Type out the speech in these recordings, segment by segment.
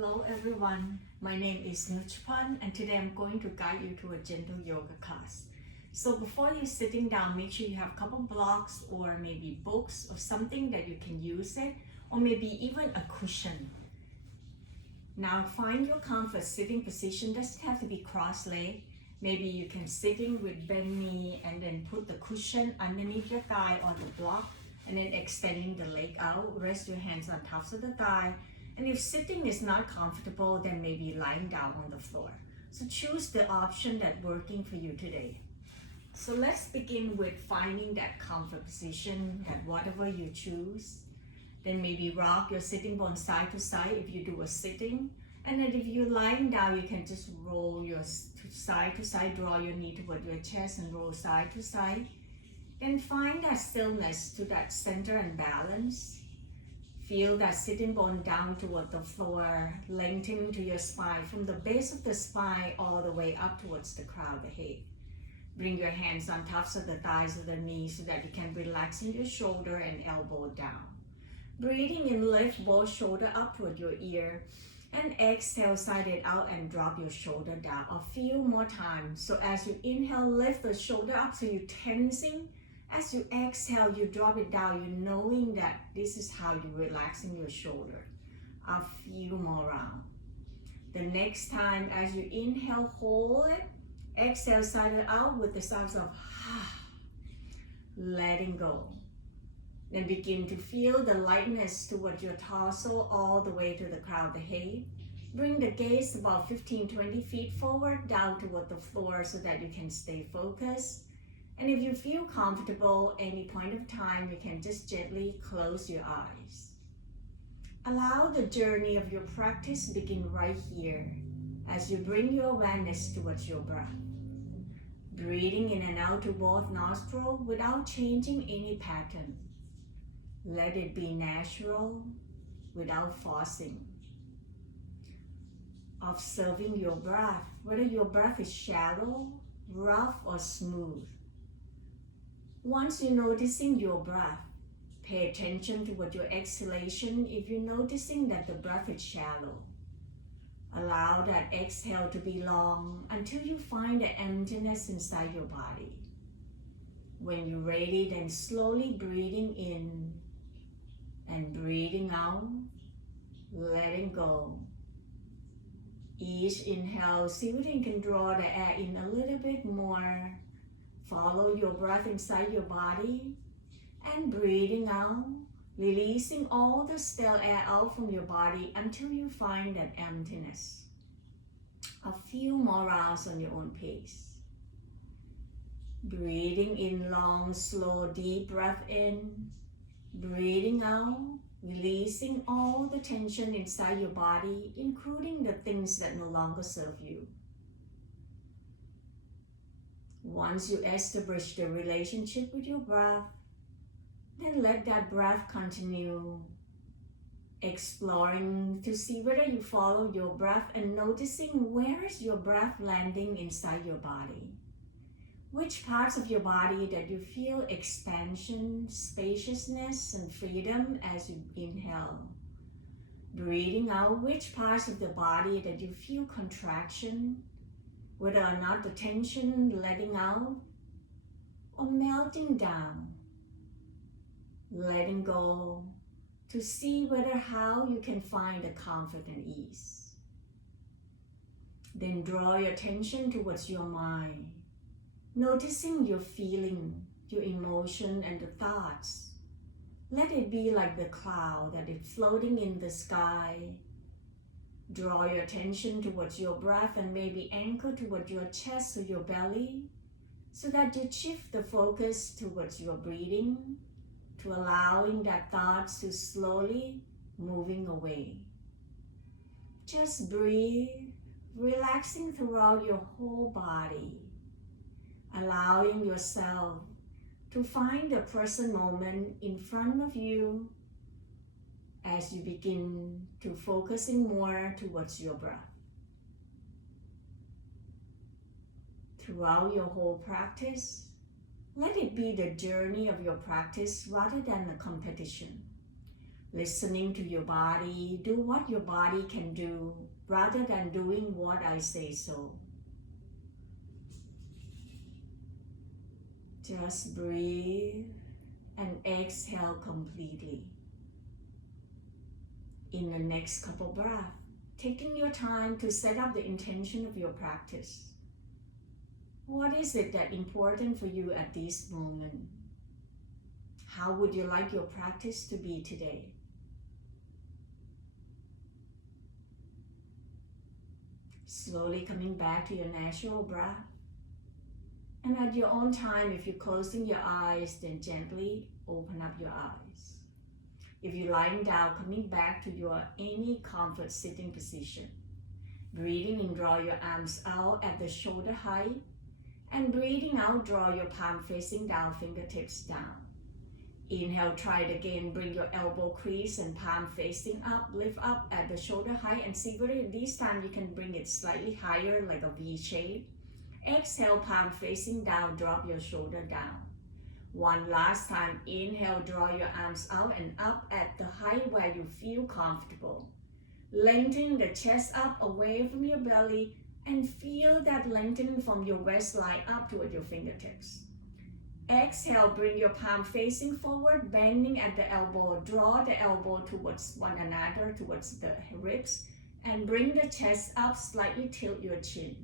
Hello everyone, my name is Nuchpan and today I'm going to guide you to a gentle yoga class. So before you're sitting down, make sure you have a couple blocks or maybe books or something that you can use it, or maybe even a cushion. Now find your comfort sitting position. Doesn't have to be cross-legged. Maybe you can sitting with bent knee and then put the cushion underneath your thigh or the block and then extending the leg out. Rest your hands on tops of the thigh. And if sitting is not comfortable, then maybe lying down on the floor. So choose the option that's working for you today. So let's begin with finding that comfort position, that whatever you choose. Then maybe rock your sitting bone side to side if you do a sitting. And then if you're lying down, you can just roll your side to side, draw your knee toward your chest and roll side to side. Then find that stillness to that center and balance. Feel that sitting bone down toward the floor, lengthening to your spine from the base of the spine all the way up towards the crown of the head. Bring your hands on tops of the thighs of the knees so that you can relax in your shoulder and elbow down. Breathing in, lift both shoulder up toward your ear and exhale, side it out and drop your shoulder down. A few more times. So as you inhale, lift the shoulder up so you're tensing. As you exhale, you drop it down, you knowing that this is how you're relaxing your shoulder. A few more rounds. The next time, as you inhale, hold it. Exhale, side it out with the sounds of letting go. Then begin to feel the lightness toward your torso all the way to the crown of the head. Bring the gaze about 15-20 feet forward, down toward the floor so that you can stay focused. And if you feel comfortable any point of time, you can just gently close your eyes. Allow the journey of your practice begin right here as you bring your awareness towards your breath. Breathing in and out to both nostrils without changing any pattern. Let it be natural without forcing. Observing your breath, whether your breath is shallow, rough, or smooth. Once you're noticing your breath, pay attention to what your exhalation if you're noticing that the breath is shallow. Allow that exhale to be long until you find the emptiness inside your body. When you're ready, then slowly breathing in and breathing out, letting go. Each inhale, see whether you can draw the air in a little bit more. Follow your breath inside your body and breathing out, releasing all the stale air out from your body until you find that emptiness. A few more rounds on your own pace. Breathing in long, slow, deep breath in. Breathing out, releasing all the tension inside your body, including the things that no longer serve you. Once you establish the relationship with your breath, then let that breath continue exploring to see whether you follow your breath and noticing where is your breath landing inside your body. Which parts of your body that you feel expansion, spaciousness, and freedom as you inhale. Breathing out, which parts of the body that you feel contraction, whether or not the tension letting out or melting down. Letting go to see whether how you can find the comfort and ease. Then draw your attention towards your mind, noticing your feeling, your emotion and the thoughts. Let it be like the cloud that is floating in the sky. Draw your attention towards your breath and maybe anchor towards your chest or your belly so that you shift the focus towards your breathing, to allowing that thoughts to slowly moving away. Just breathe, relaxing throughout your whole body, allowing yourself to find the present moment in front of you as you begin to focusing more towards your breath. Throughout your whole practice, let it be the journey of your practice rather than a competition. listening to your body. Do what your body can do rather than doing what I say so. Just breathe and exhale completely. In the next couple breaths, taking your time to set up the intention of your practice. What is it that's important for you at this moment? How would you like your practice to be today? Slowly coming back to your natural breath. And at your own time, if you're closing your eyes, then gently open up your eyes. If you're lying down, coming back to your any comfort sitting position. Breathing in, draw your arms out at the shoulder height. And breathing out, draw your palm facing down, fingertips down. Inhale, try it again. Bring your elbow crease and palm facing up. Lift up at the shoulder height and see whether this time you can bring it slightly higher like a V shape. Exhale, palm facing down, drop your shoulder down. One last time, inhale, draw your arms out and up at the height where you feel comfortable. Lengthen the chest up away from your belly and feel that lengthening from your waistline up toward your fingertips. Exhale, bring your palm facing forward, bending at the elbow. Draw the elbow towards one another, towards the ribs, and bring the chest up, slightly tilt your chin.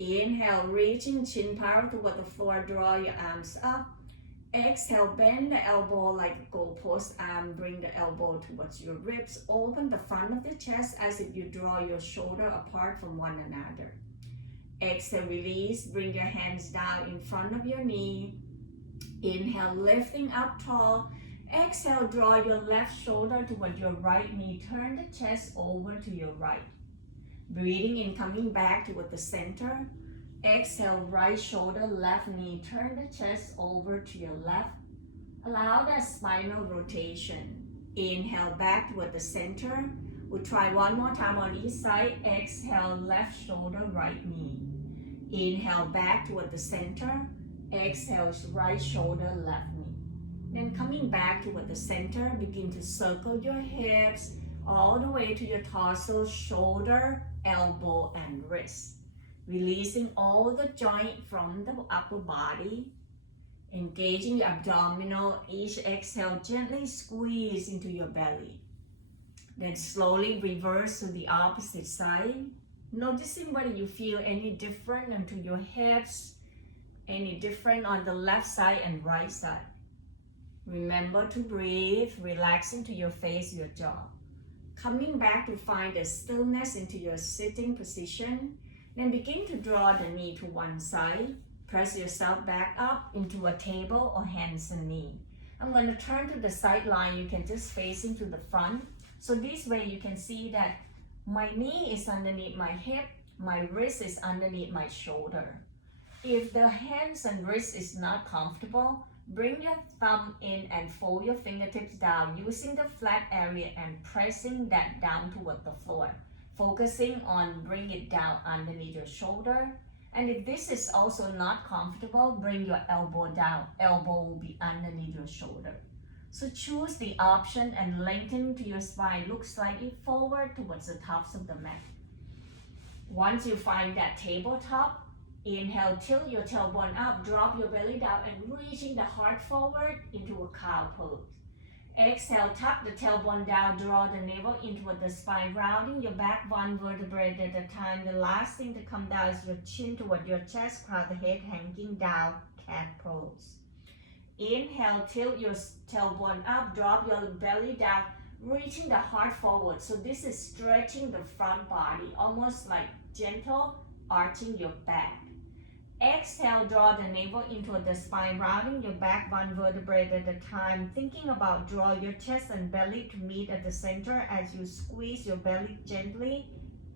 Inhale, reaching chin power toward the floor, draw your arms up. Exhale, bend the elbow like a goalpost arm, bring the elbow towards your ribs. Open the front of the chest as if you draw your shoulder apart from one another. Exhale, release, bring your hands down in front of your knee. Inhale, lifting up tall. Exhale, draw your left shoulder toward your right knee. Turn the chest over to your right. Breathing in, coming back toward the center. Exhale, right shoulder, left knee. Turn the chest over to your left. Allow that spinal rotation. Inhale, back toward the center. We'll try one more time on each side. Exhale, left shoulder, right knee. Inhale, back toward the center. Exhale, right shoulder, left knee. Then coming back toward the center, begin to circle your hips all the way to your torso, shoulder, elbow, and wrist. Releasing all the joint from the upper body. Engaging your abdominal. Each exhale, gently squeeze into your belly. Then slowly reverse to the opposite side. Noticing whether you feel any different into your hips, any different on the left side and right side. Remember to breathe, relax into your face, your jaw. Coming back to find a stillness into your sitting position. Then begin to draw the knee to one side. Press yourself back up into a table or hands and knee. I'm going to turn to the sideline. You can just face into the front. So this way you can see that my knee is underneath my hip, my wrist is underneath my shoulder. If the hands and wrist is not comfortable, bring your thumb in and fold your fingertips down using the flat area and pressing that down toward the floor. Focusing on bring it down underneath your shoulder. And if this is also not comfortable, bring your elbow down. Elbow will be underneath your shoulder. So choose the option and lengthen to your spine. Look slightly forward towards the tops of the mat. Once you find that tabletop, inhale, tilt your tailbone up, drop your belly down and reaching the heart forward into a cow pose. Exhale, tuck the tailbone down, draw the navel into the spine, rounding your back one vertebrae at a time. The last thing to come down is your chin toward your chest, crown the head hanging down, cat pose. Inhale, tilt your tailbone up, drop your belly down, reaching the heart forward. So this is stretching the front body, almost like gentle arching your back. Exhale, draw the navel into the spine, rounding your back one vertebrae at a time. Thinking about draw your chest and belly to meet at the center as you squeeze your belly gently,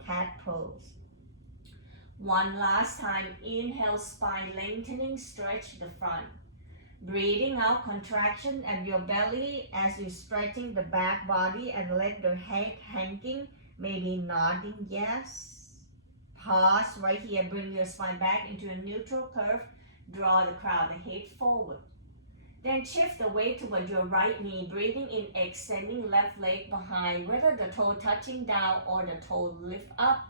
cat pose. One last time, inhale, spine lengthening, stretch the front. Breathing out, contraction at your belly as you're stretching the back body and let the head hanging, maybe nodding yes. Pause right here, bring your spine back into a neutral curve. Draw the crown, the head forward. Then shift the weight toward your right knee, breathing in, extending left leg behind, whether the toe touching down or the toe lift up.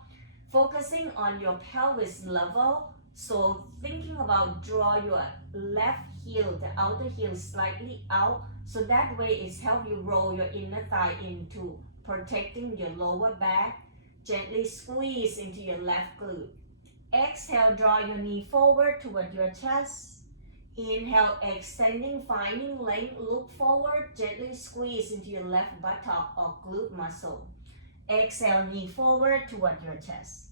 Focusing on your pelvis level. So thinking about draw your left heel, the outer heel slightly out. So that way it's help you roll your inner thigh into protecting your lower back. Gently squeeze into your left glute. Exhale, draw your knee forward toward your chest. Inhale, extending, finding length, look forward, gently squeeze into your left buttock or glute muscle. Exhale, knee forward toward your chest.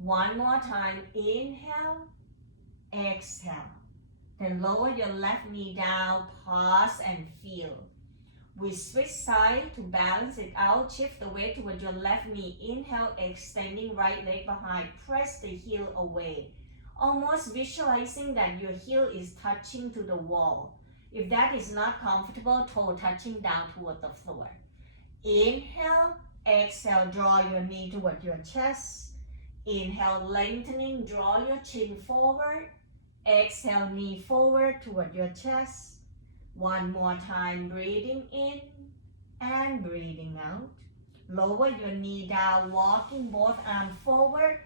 One more time, inhale, exhale. Then lower your left knee down, pause and feel. We switch side to balance it out. Shift the weight toward your left knee. Inhale, extending right leg behind. Press the heel away. Almost visualizing that your heel is touching to the wall. If that is not comfortable, toe touching down toward the floor. Inhale, exhale, draw your knee toward your chest. Inhale, lengthening, draw your chin forward. Exhale, knee forward toward your chest. One more time, breathing in and breathing out. Lower your knee down, walking both arms forward.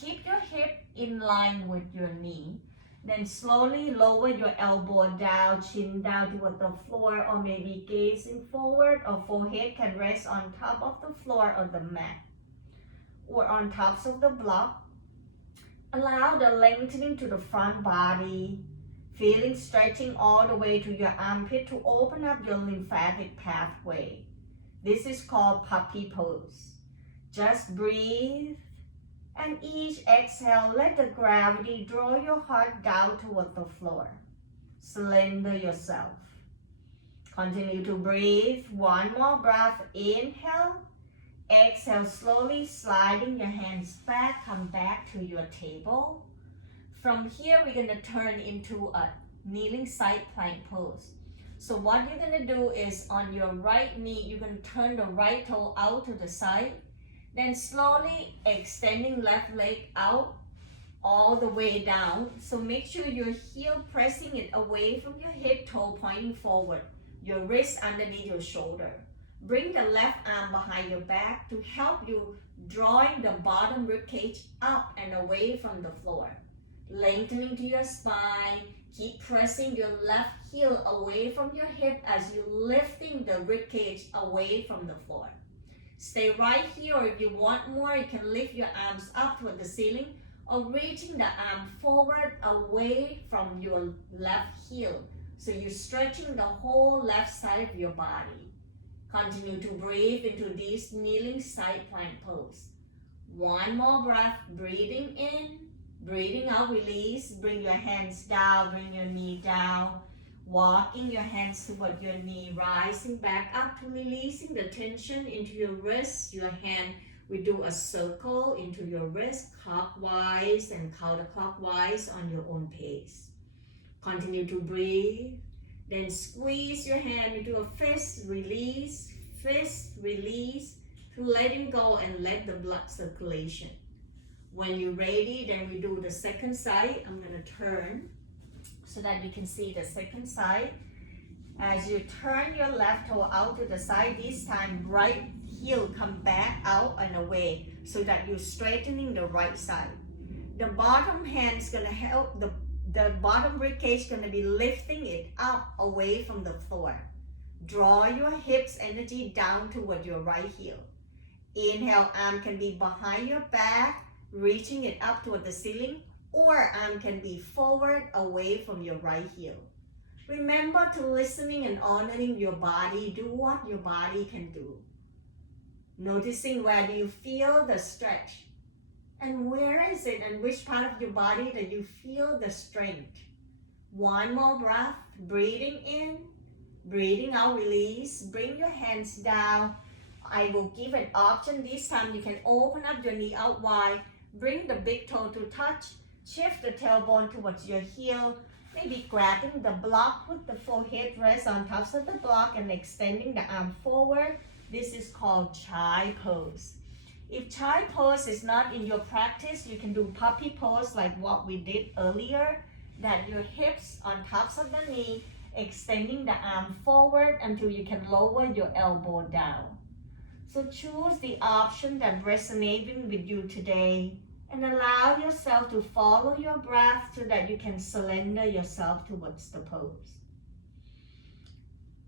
Keep your hip in line with your knee. Then slowly lower your elbow down, chin down toward the floor, or maybe gazing forward, or forehead can rest on top of the floor or the mat, or on tops of the block. Allow the lengthening to the front body, feeling stretching all the way to your armpit to open up your lymphatic pathway. This is called puppy pose. Just breathe, and each exhale, let the gravity draw your heart down toward the floor. Slender yourself. Continue to breathe. One more breath. Inhale. Exhale, slowly sliding your hands back. Come back to your table. From here, we're going to turn into a kneeling side plank pose. So what you're going to do is on your right knee, you're going to turn the right toe out to the side. Then slowly extending left leg out all the way down. So make sure your heel pressing it away from your hip, toe pointing forward. Your wrist underneath your shoulder. Bring the left arm behind your back to help you drawing the bottom rib cage up and away from the floor. Lengthening to your spine. Keep pressing your left heel away from your hip as you're lifting the rib cage away from the floor. Stay right here, or if you want more, you can lift your arms up toward the ceiling or reaching the arm forward away from your left heel. So you're stretching the whole left side of your body. Continue to breathe into this kneeling side plank pose. One more breath, breathing in, breathing out, release. Bring your hands down, bring your knee down. Walking your hands toward your knee, rising back up to releasing the tension into your wrist, your hand. We do a circle into your wrist, clockwise and counterclockwise on your own pace. Continue to breathe. Then squeeze your hand. We do a fist release, to letting go and let the blood circulation. When you're ready, then we do the second side. I'm going to turn so that you can see the second side. As you turn your left toe out to the side, this time right heel come back out and away so that you're straightening the right side. The bottom hand is going to help, the bottom rib cage is going to be lifting it up away from the floor. Draw your hips energy down toward your right heel. Inhale, arm can be behind your back, reaching it up toward the ceiling, or arm can be forward away from your right heel. Remember to listening and honoring your body. Do what your body can do. Noticing where do you feel the stretch, and where is it, and which part of your body that you feel the strength. One more breath, breathing in, breathing out, release. Bring your hands down. I will give an option. This time you can open up your knee out wide. Bring the big toe to touch. Shift the tailbone towards your heel. Maybe grabbing the block with the forehead rest on top of the block and extending the arm forward. This is called chai pose. If chai pose is not in your practice, you can do puppy pose like what we did earlier. That your hips on tops of the knee, extending the arm forward until you can lower your elbow down. So choose the option that resonating with you today and allow yourself to follow your breath so that you can surrender yourself towards the pose.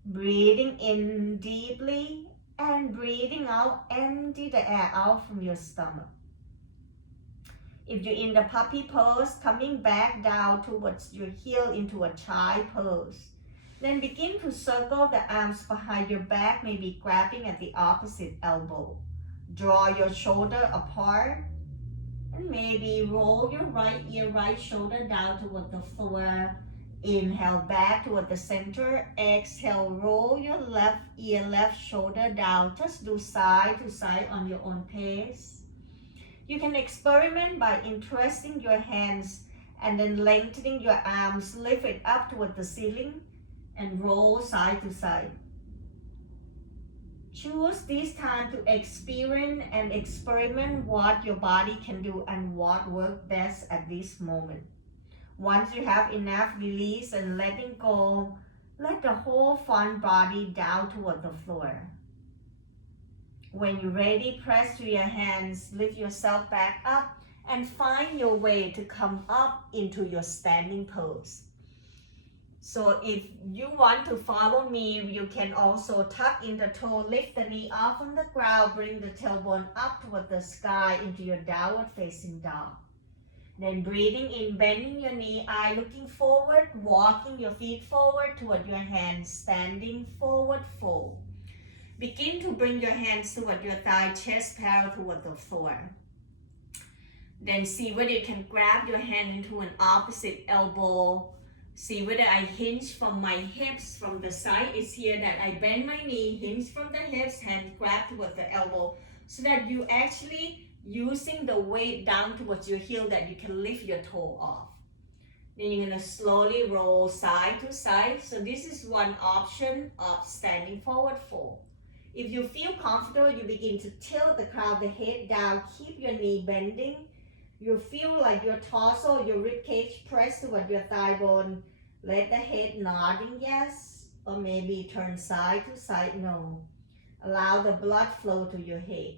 Breathing in deeply and breathing out, empty the air out from your stomach. If you're in the puppy pose, coming back down towards your heel into a child pose. Then begin to circle the arms behind your back, maybe grabbing at the opposite elbow. Draw your shoulder apart and maybe roll your right ear, right shoulder down toward the floor. Inhale back toward the center. Exhale, roll your left ear, left shoulder down. Just do side to side on your own pace. You can experiment by interlacing your hands and then lengthening your arms. Lift it up toward the ceiling and roll side to side. Choose this time to experience and experiment what your body can do and what works best at this moment. Once you have enough release and letting go, let the whole front body down toward the floor. When you're ready, press to your hands, lift yourself back up, and find your way to come up into your standing pose. So if you want to follow me, you can also tuck in the toe, lift the knee off on the ground, bring the tailbone up toward the sky into your downward facing dog. Then breathing in, bending your knee, eye looking forward, walking your feet forward toward your hands, standing forward fold. Begin to bring your hands toward your thigh, chest parallel toward the floor. Then see whether you can grab your hand into an opposite elbow. See whether I hinge from my hips, from the side is here that I bend my knee, hinge from the hips, hand grab toward the elbow, so that you actually using the weight down towards your heel that you can lift your toe off. Then you're gonna slowly roll side to side. So this is one option of standing forward fold. If you feel comfortable, you begin to tilt the crown of the head down, keep your knee bending. You feel like your torso, your rib cage pressed toward your thigh bone. Let the head nodding yes, or maybe turn side to side no. Allow the blood flow to your head.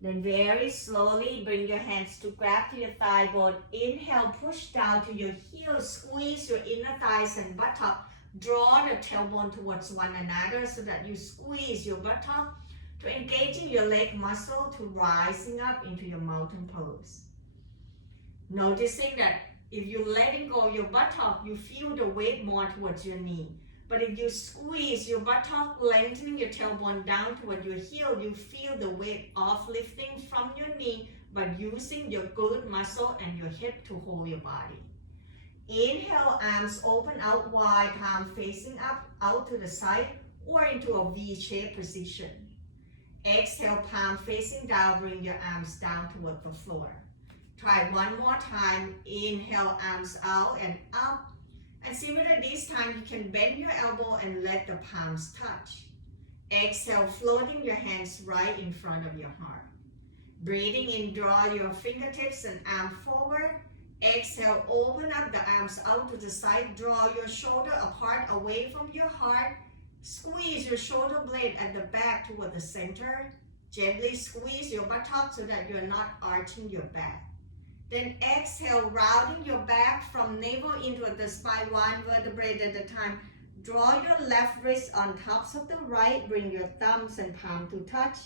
Then very slowly bring your hands to grab to your thigh bone. Inhale, push down to your heels, squeeze your inner thighs and buttock. Draw the tailbone towards one another so that you squeeze your buttock to engaging your leg muscle to rising up into your mountain pose. Noticing that if you're letting go of your buttock, you feel the weight more towards your knee. But if you squeeze your buttock, lengthening your tailbone down toward your heel, you feel the weight of lifting from your knee, but using your glute muscle and your hip to hold your body. Inhale, arms open out wide, palm facing up, out to the side, or into a V-shaped position. Exhale, palm facing down, bring your arms down toward the floor. Try one more time. Inhale, arms out and up. And see whether this time you can bend your elbow and let the palms touch. Exhale, floating your hands right in front of your heart. Breathing in, draw your fingertips and arm forward. Exhale, open up the arms out to the side. Draw your shoulder apart away from your heart. Squeeze your shoulder blade at the back toward the center. Gently squeeze your buttocks so that you're not arching your back. Then exhale, rounding your back from navel into the spine, one vertebrae at a time. Draw your left wrist on tops of the right. Bring your thumbs and palm to touch.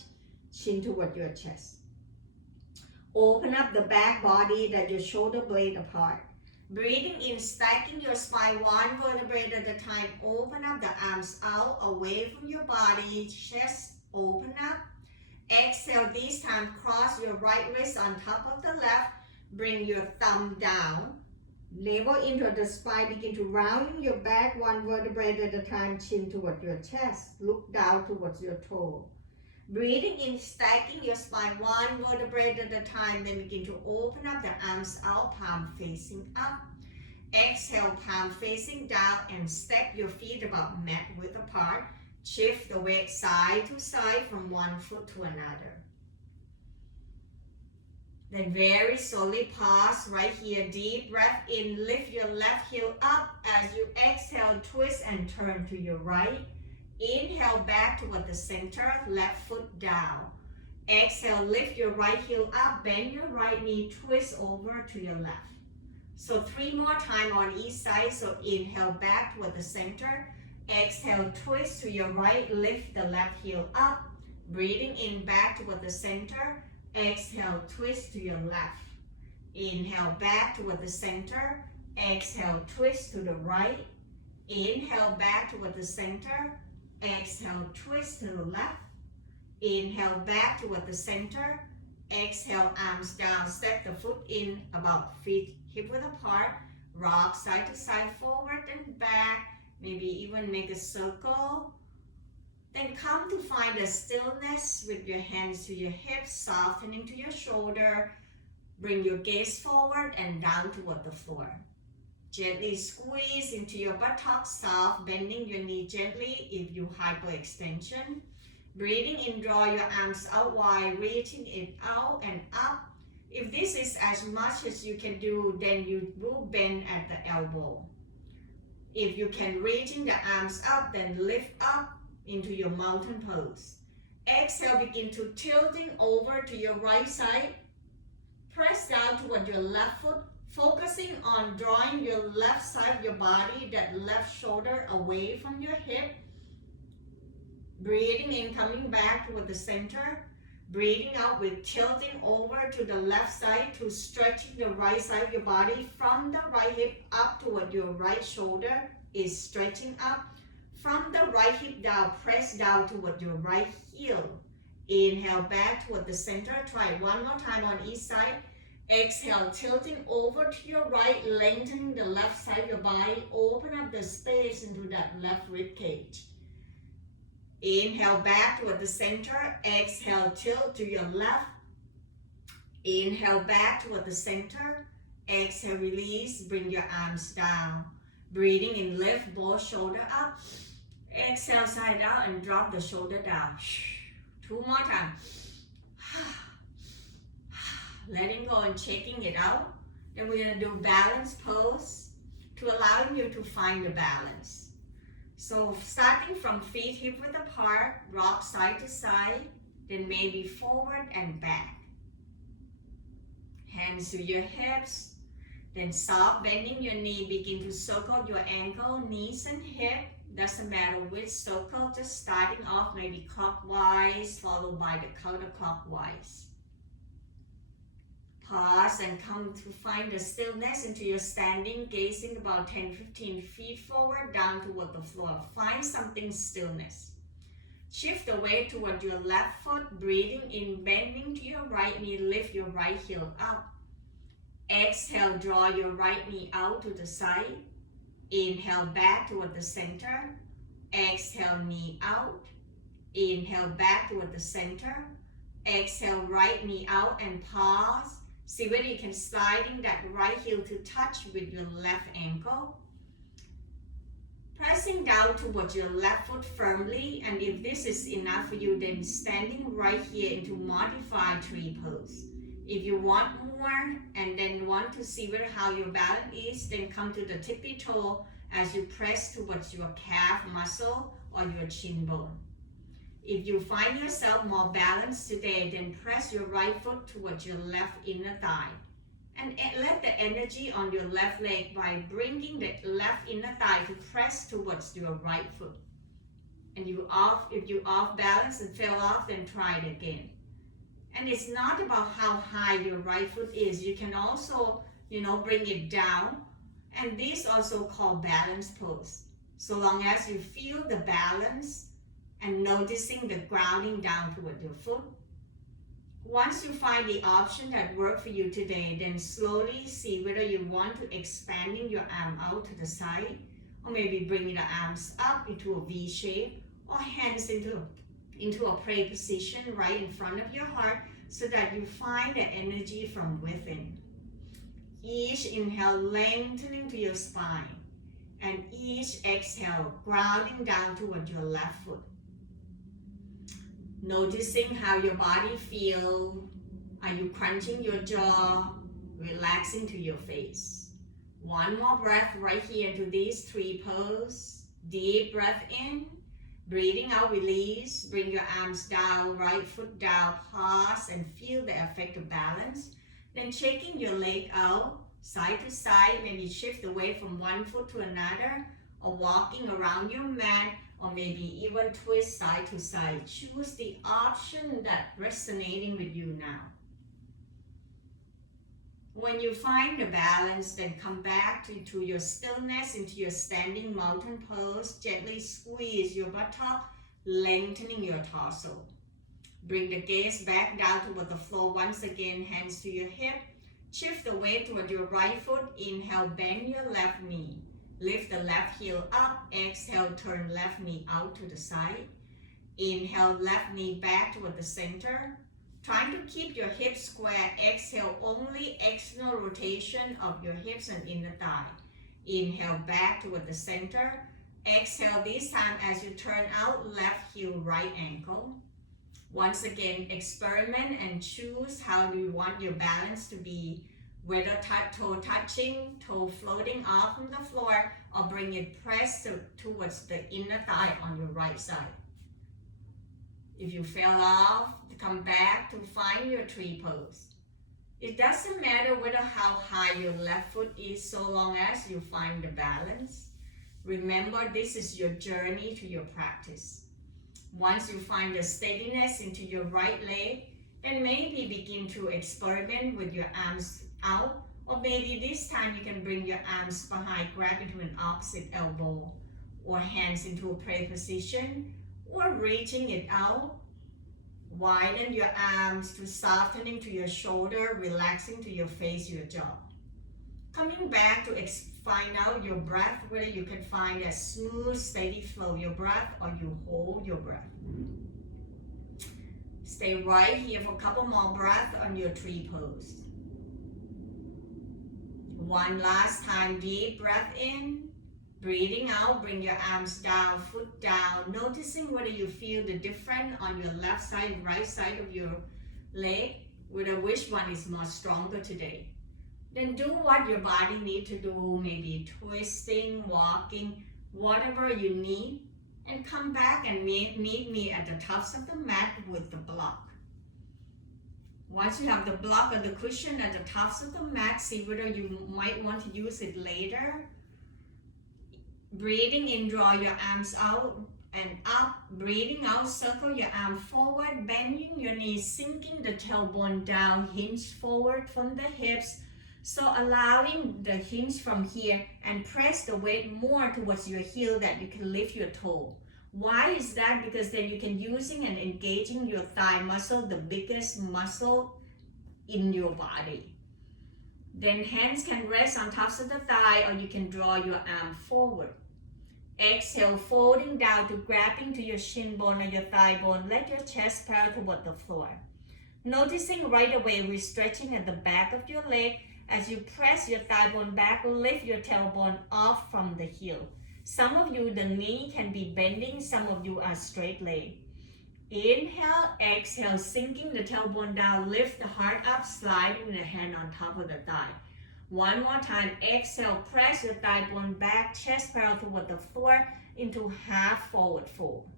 Chin toward your chest. Open up the back body, that your shoulder blade apart. Breathing in, stacking your spine, one vertebrae at a time. Open up the arms out, away from your body. Chest open up. Exhale, this time cross your right wrist on top of the left. Bring your thumb down, navel into the spine, begin to round your back, one vertebrae at a time, chin toward your chest, look down towards your toe. Breathing in, stacking your spine, one vertebrae at a time, then begin to open up the arms out, palm facing up. Exhale, palm facing down and stack your feet about mat width apart. Shift the weight side to side from one foot to another. Then very slowly pause right here. Deep breath in. Lift your left heel up as you exhale, twist and turn to your right. Inhale back toward the center, left foot down. Exhale, lift your right heel up, bend your right knee, twist over to your left. So 3 more times on each side. So inhale back toward the center. Exhale, twist to your right, lift the left heel up. Breathing in back toward the center. Exhale, twist to your left. Inhale back toward the center. Exhale, twist to the right. Inhale back toward the center. Exhale, twist to the left. Inhale back toward the center. Exhale, arms down, step the foot in about feet hip width apart. Rock side to side, forward and back. Maybe even make a circle. Then come to find a stillness with your hands to your hips, softening to your shoulder. Bring your gaze forward and down toward the floor. Gently squeeze into your buttocks, soft, bending your knee gently if you hyperextension. Breathing in, draw your arms out wide, reaching it out and up. If this is as much as you can do, then you will bend at the elbow. If you can reach in the arms up, then lift up into your mountain pose. Exhale, begin to tilting over to your right side. Press down toward your left foot, focusing on drawing your left side of your body, that left shoulder away from your hip. Breathing in, coming back toward the center. Breathing out with tilting over to the left side to stretching the right side of your body from the right hip up toward your right shoulder is stretching up. From the right hip down, press down toward your right heel. Inhale back toward the center. Try it 1 more time on each side. Exhale, tilting over to your right, lengthening the left side of your body. Open up the space into that left rib cage. Inhale back toward the center. Exhale, tilt to your left. Inhale back toward the center. Exhale, release. Bring your arms down. Breathing in, lift both shoulders up. Exhale, side out and drop the shoulder down. 2 more times. Letting go and checking it out. Then we're going to do balance pose to allow you to find the balance. So starting from feet hip width apart, rock side to side, then maybe forward and back. Hands to your hips, then soft bending your knee, begin to circle your ankle, knees and hip. Doesn't matter which circle, just starting off maybe clockwise, followed by the counterclockwise. Pause and come to find the stillness into your standing, gazing about 10-15 feet forward, down toward the floor. Find something stillness. Shift the weight toward your left foot, breathing in, bending to your right knee, lift your right heel up. Exhale, draw your right knee out to the side. Inhale back toward the center. Exhale, knee out. Inhale back toward the center. Exhale, right knee out and pause. See whether you can sliding that right heel to touch with your left ankle. Pressing down towards your left foot firmly, and if this is enough for you, then standing right here into modified tree pose. If you want more and then want to see how your balance is, then come to the tippy toe as you press towards your calf muscle or your chin bone. If you find yourself more balanced today, then press your right foot towards your left inner thigh. And let the energy on your left leg by bringing the left inner thigh to press towards your right foot. And if you off balance and fell off, then try it again. And it's not about how high your right foot is. You can also, bring it down. And this also called balance pose. So long as you feel the balance and noticing the grounding down toward your foot. Once you find the option that works for you today, then slowly see whether you want to expanding your arm out to the side, or maybe bringing the arms up into a V shape, or hands into a prayer position right in front of your heart, so that you find the energy from within. Each inhale, lengthening to your spine, and each exhale, grounding down toward your left foot. Noticing how your body feels. Are you crunching your jaw, relaxing to your face? One more breath right here into these three poses. Deep breath in. Breathing out, release. Bring your arms down, right foot down. Pause and feel the effect of balance. Then shaking your leg out, side to side. Maybe shift the weight from one foot to another, or walking around your mat, or maybe even twist side to side. Choose the option that's resonating with you now. When you find the balance, then come back into your stillness, into your standing mountain pose. Gently squeeze your buttock, lengthening your torso. Bring the gaze back down toward the floor once again, hands to your hip. Shift the weight toward your right foot. Inhale, bend your left knee. Lift the left heel up. Exhale, turn left knee out to the side. Inhale, left knee back toward the center. Trying to keep your hips square. Exhale, only external rotation of your hips and inner thigh. Inhale, back toward the center. Exhale, this time as you turn out, left heel, right ankle. Once again, experiment and choose how do you want your balance to be. Whether toe touching, toe floating off from the floor, or bring it pressed towards the inner thigh on your right side. If you fell off, come back to find your tree pose. It doesn't matter how high your left foot is, so long as you find the balance. Remember, this is your journey to your practice. Once you find the steadiness into your right leg, then maybe begin to experiment with your arms out, or maybe this time you can bring your arms behind, grab into an opposite elbow, or hands into a prayer position, or reaching it out. Widen your arms to softening to your shoulder, relaxing to your face, your jaw. Coming back to find out your breath, whether you can find a smooth, steady flow your breath, or you hold your breath. Stay right here for a couple more breaths on your tree pose. One last time, deep breath in. Breathing out, bring your arms down, foot down, noticing whether you feel the difference on your left side, right side of your leg, whether which one is more stronger today. Then do what your body needs to do, maybe twisting, walking, whatever you need, and come back and meet me at the tops of the mat with the block. Once you have the block or the cushion at the tops of the mat, see whether you might want to use it later. Breathing in, draw your arms out and up. Breathing out, circle your arm forward, bending your knees, sinking the tailbone down, hinge forward from the hips. So allowing the hinge from here, and press the weight more towards your heel that you can lift your toe. Why is that? Because then you can using and engaging your thigh muscle, the biggest muscle in your body. Then hands can rest on tops of the thigh, or you can draw your arm forward. Exhale, folding down to grabbing to your shin bone or your thigh bone. Let your chest parallel toward the floor. Noticing right away we're stretching at the back of your leg. As you press your thigh bone back, lift your tailbone off from the heel. Some of you, the knee can be bending. Some of you are straight leg. Inhale, exhale, sinking the tailbone down. Lift the heart up, sliding the hand on top of the thigh. One more time, exhale, press your thigh bone back, chest parallel toward the floor into half forward fold.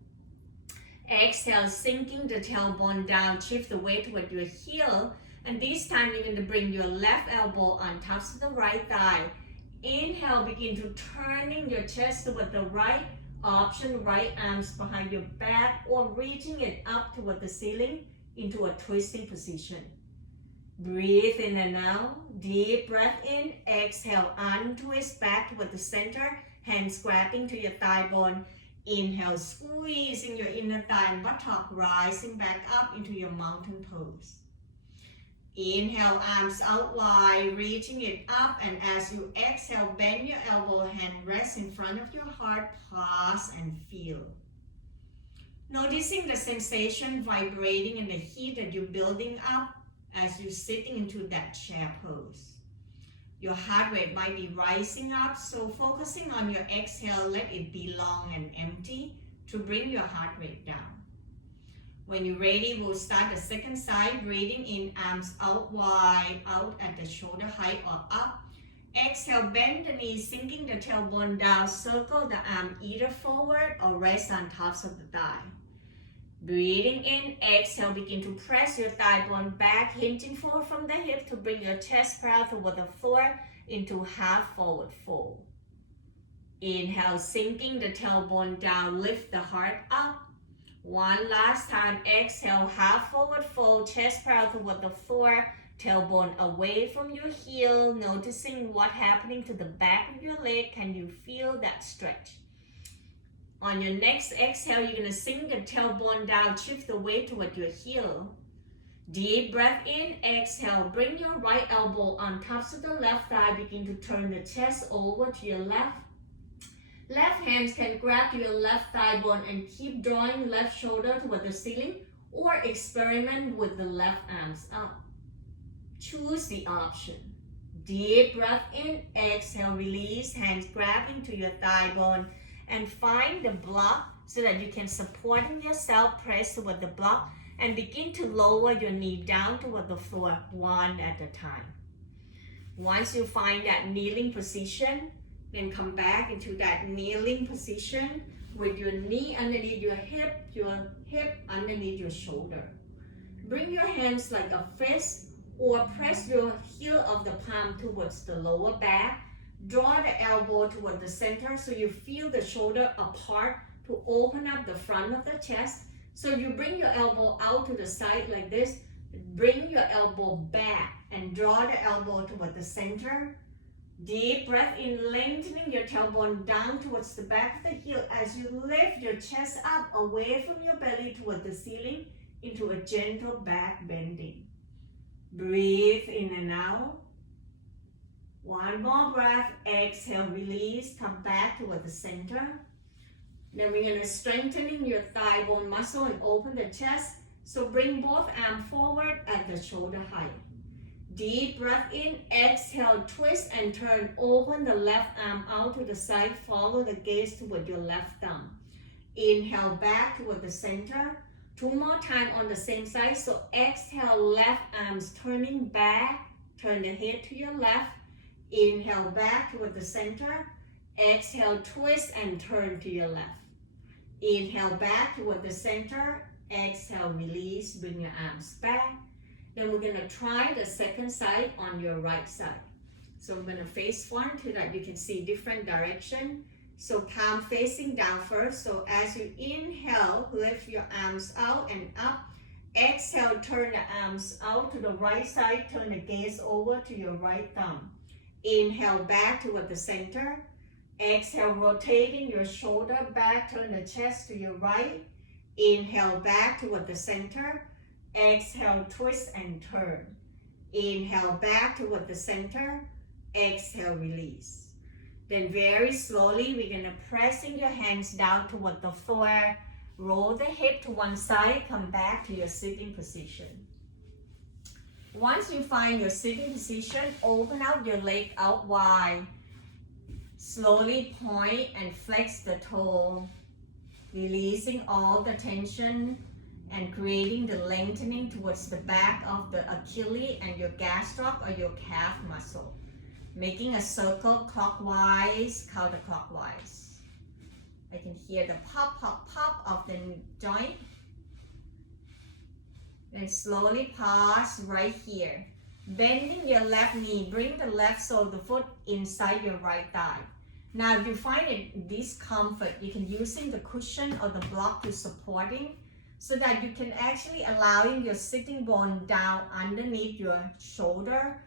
Exhale, sinking the tailbone down, shift the weight toward your heel, and this time you're going to bring your left elbow on top of the right thigh. Inhale, begin to turning your chest toward the right, option right arms behind your back, or reaching it up toward the ceiling into a twisting position. Breathe in and out. Deep breath in. Exhale, untwist back toward the center. Hands grabbing to your thigh bone. Inhale, squeezing your inner thigh and buttock, rising back up into your mountain pose. Inhale, arms out wide, reaching it up, and as you exhale, bend your elbow, hand rest in front of your heart, pause and feel. Noticing the sensation vibrating and the heat that you're building up as you're sitting into that chair pose. Your heart rate might be rising up, so focusing on your exhale, let it be long and empty to bring your heart rate down. When you're ready, we'll start the second side. Breathing in, arms out wide, out at the shoulder height or up. Exhale, bend the knees, sinking the tailbone down. Circle the arm either forward or rest on tops of the thigh. Breathing in, exhale, begin to press your thigh bone back, hinging forward from the hip to bring your chest parallel toward the floor into half forward fold. Inhale, sinking the tailbone down, lift the heart up. One last time, exhale, half forward fold, chest parallel toward the floor, tailbone away from your heel, noticing what's happening to the back of your leg. Can you feel that stretch? On your next exhale, you're going to sink the tailbone down, shift the weight toward your heel. Deep breath in, exhale, bring your right elbow on top of the left thigh, begin to turn the chest over to your left. Left hands can grab your left thigh bone and keep drawing left shoulder toward the ceiling, or experiment with the left arms up. Choose the option. Deep breath in, exhale, release, hands grab into your thigh bone and find the block so that you can support yourself, press toward the block and begin to lower your knee down toward the floor one at a time. Once you find that kneeling position, then come back into that kneeling position with your knee underneath your hip underneath your shoulder. Bring your hands like a fist or press your heel of the palm towards the lower back. Draw the elbow toward the center so you feel the shoulder apart to open up the front of the chest. So you bring your elbow out to the side like this. Bring your elbow back and draw the elbow toward the center. Deep breath in, lengthening your tailbone down towards the back of the heel as you lift your chest up away from your belly toward the ceiling into a gentle back bending. Breathe in and out. One more breath, exhale, release, come back toward the center. Then we're going to strengthening your thigh bone muscle and open the chest. So bring both arms forward at the shoulder height. Deep breath in, exhale, twist and turn, open the left arm out to the side, follow the gaze toward your left thumb. Inhale back toward the center. Two more times on the same side. So exhale, left arms turning back, turn the head to your left. Inhale back toward the center. Exhale, twist and turn to your left. Inhale back toward the center. Exhale, release, bring your arms back. Then we're going to try the second side on your right side. So I'm going to face one so that you can see different direction. So palm facing down first. So as you inhale, lift your arms out and up. Exhale, turn the arms out to the right side. Turn the gaze over to your right thumb. Inhale back toward the center. Exhale, rotating your shoulder back, turn the chest to your right. Inhale back toward the center. Exhale, twist and turn. Inhale back toward the center. Exhale, release. Then very slowly, we're going to pressing your hands down toward the floor. Roll the hip to one side, come back to your sitting position. Once you find your sitting position, open out your leg out wide. Slowly point and flex the toe, releasing all the tension and creating the lengthening towards the back of the Achilles and your gastroc or your calf muscle. Making a circle clockwise, counterclockwise. I can hear the pop, pop, pop of the joint. Then slowly pause right here. Bending your left knee, bring the left sole of the foot inside your right thigh. Now if you find it discomfort, you can using the cushion or the block to supporting so that you can actually allowing your sitting bone down underneath your shoulder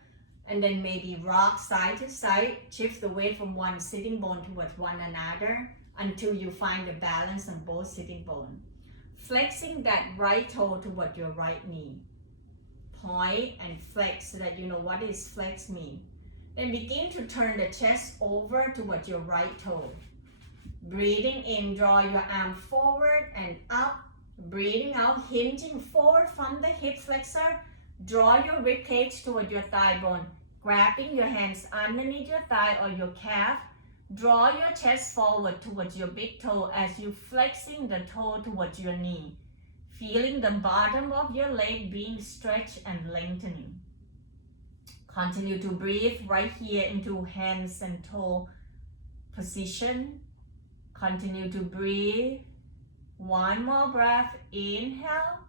and then maybe rock side to side, shift the weight from one sitting bone towards one another until you find the balance on both sitting bone. Flexing that right toe toward your right knee. Point and flex so that you know what is flex mean. Then begin to turn the chest over toward your right toe. Breathing in, draw your arm forward and up. Breathing out, hinging forward from the hip flexor. Draw your rib cage toward your thigh bone. Grabbing your hands underneath your thigh or your calf. Draw your chest forward towards your big toe as you flexing the toe towards your knee. Feeling the bottom of your leg being stretched and lengthening. Continue to breathe right here into hands and toe position. Continue to breathe. One more breath. Inhale.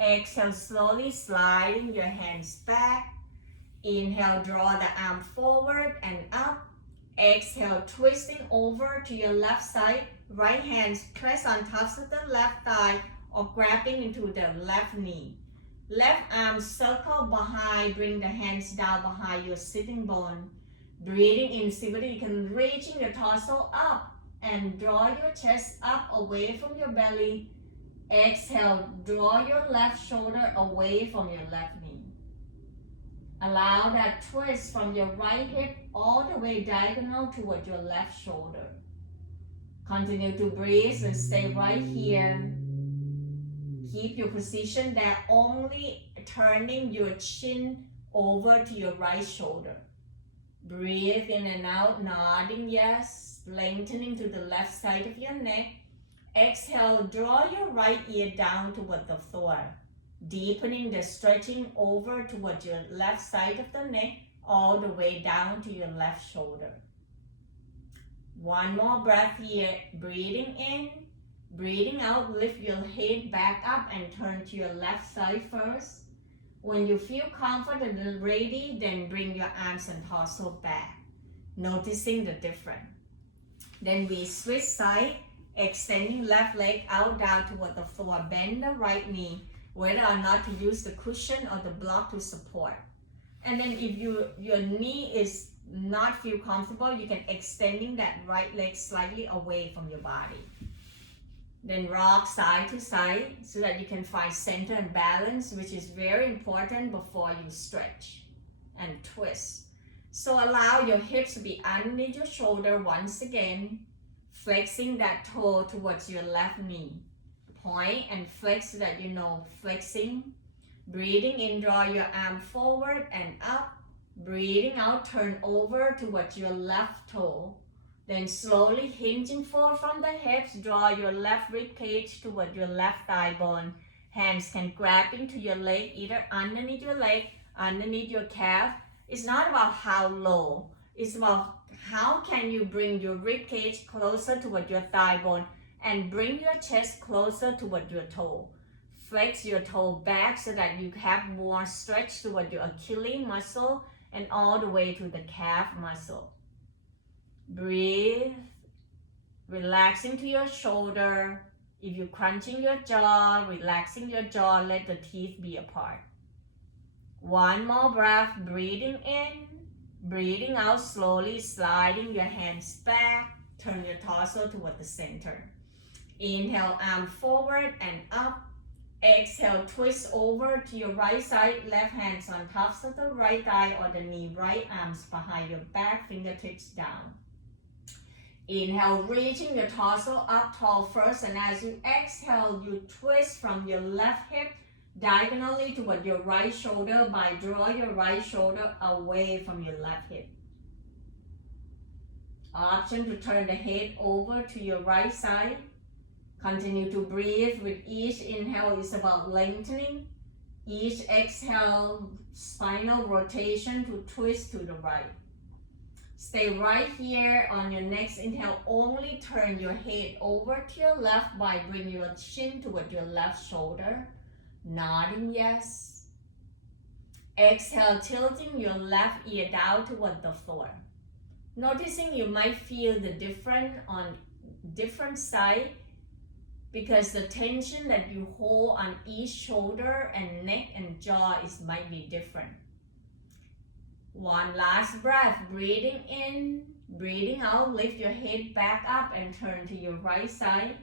Exhale, slowly sliding your hands back. Inhale, draw the arm forward and up. Exhale, twisting over to your left side. Right hands press on tops of the left thigh or grabbing into the left knee. Left arm circle behind, bring the hands down behind your sitting bone. Breathing in, see whether you can reaching your torso up and draw your chest up away from your belly. Exhale, draw your left shoulder away from your left knee. Allow that twist from your right hip all the way diagonal toward your left shoulder. Continue to breathe and stay right here. Keep your position there, only turning your chin over to your right shoulder. Breathe in and out, nodding yes, lengthening to the left side of your neck. Exhale, draw your right ear down toward the floor, deepening the stretching over toward your left side of the neck, all the way down to your left shoulder. One more breath here, breathing in. Breathing out, lift your head back up and turn to your left side first. When you feel confident and ready, then bring your arms and torso back, noticing the difference. Then we switch side, extending left leg out down toward the floor. Bend the right knee, whether or not to use the cushion or the block to support. And then if your knee is not feel comfortable, you can extending that right leg slightly away from your body. Then rock side to side so that you can find center and balance, which is very important before you stretch and twist. So allow your hips to be underneath your shoulder once again, flexing that toe towards your left knee. Point and flex so that you know flexing. Breathing in, draw your arm forward and up. Breathing out, turn over towards your left toe. Then slowly hinging forward from the hips, draw your left rib cage toward your left thigh bone. Hands can grab into your leg, either underneath your leg, underneath your calf. It's not about how low. It's about how can you bring your rib cage closer toward your thigh bone and bring your chest closer toward your toe. Flex your toe back so that you have more stretch toward your Achilles muscle and all the way to the calf muscle. Breathe, relaxing to your shoulder. If you're crunching your jaw, relaxing your jaw, let the teeth be apart. One more breath, breathing in, breathing out, slowly sliding your hands back, turn your torso toward the center. Inhale, arm forward and up. Exhale, twist over to your right side, left hands on tops of the right thigh or the knee, right arms behind your back, fingertips down. Inhale, reaching your torso up tall first, and as you exhale, you twist from your left hip diagonally toward your right shoulder by draw your right shoulder away from your left hip. Option to turn the head over to your right side. Continue to breathe. With each inhale is about lengthening. Each exhale, spinal rotation to twist to the right. Stay right here. On your next inhale, only turn your head over to your left by bringing your chin toward your left shoulder. Nodding yes. Exhale, tilting your left ear down toward the floor. Noticing you might feel the difference on different side because the tension that you hold on each shoulder and neck and jaw might be different. One last breath, breathing in, breathing out, lift your head back up and turn to your right side.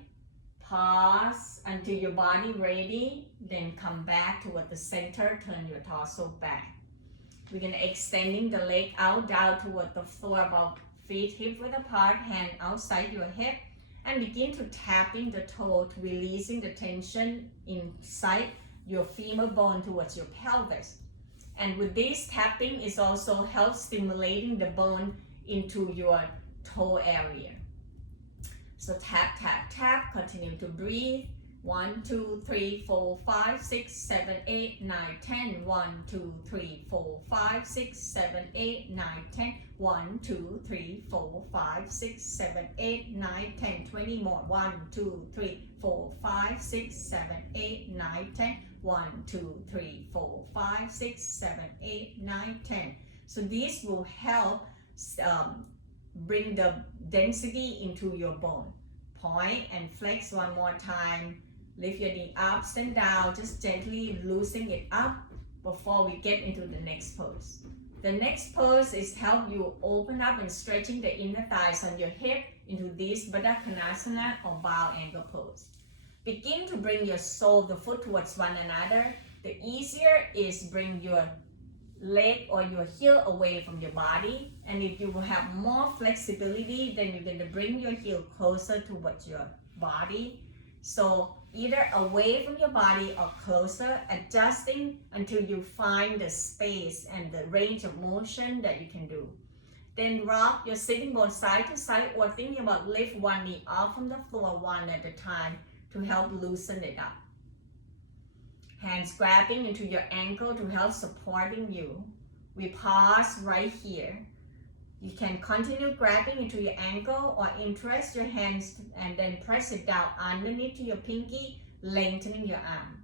Pause until your body ready, then come back toward the center, turn your torso back. We're going to extending the leg out down toward the floor, about feet hip width apart, hand outside your hip, and begin to tapping the toe to releasing the tension inside your femur bone towards your pelvis. And with this tapping is also help stimulating the bone into your toe area. So tap, tap, tap, continue to breathe. 1, 2, 3, 4, 5, 6, 7, 8, 9, 10. 1, 2, 3, 4, 5, 6, 7, 8, 9, 10. 1, 2, 3, 4, 5, 6, 7, 8, 9, 10. 20 more. 1, 2, 3, 4, 5, 6, 7, 8, 9, 10. 1, 2, 3, 4, 5, 6, 7, 8, 9, 10. So this will help bring the density into your bone. Point and flex one more time. Lift your knee up and down, just gently loosening it up before we get into the next pose. The next pose is help you open up and stretching the inner thighs on your hip into this Baddha Konasana or bow ankle pose. Begin to bring your sole of the foot towards one another. The easier is bring your leg or your heel away from your body, and if you will have more flexibility, then you're going to bring your heel closer towards your body. So either away from your body or closer, adjusting until you find the space and the range of motion that you can do. Then rock your sitting bone side to side, or think about lift one knee off from the floor one at a time to help loosen it up. Hands grabbing into your ankle to help supporting you. We pause right here. You can continue grabbing into your ankle or interest your hands and then press it down underneath to your pinky, lengthening your arm.